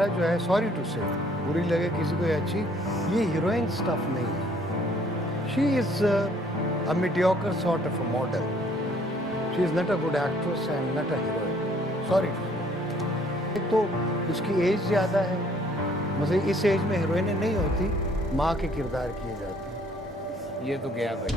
मेरा जो है, सॉरी टू से, बुरी लगे किसी को या अच्छी, ये हीरोइन स्टफ नहीं है। She is a mediocre sort of a model. She is not a good actress and not a heroine, sorry to से। एक तो उसकी एज ज़्यादा है, मतलब इस एज में हीरोइनें नहीं होती, माँ के किरदार किए जाते हैं। ये तो गया भाई।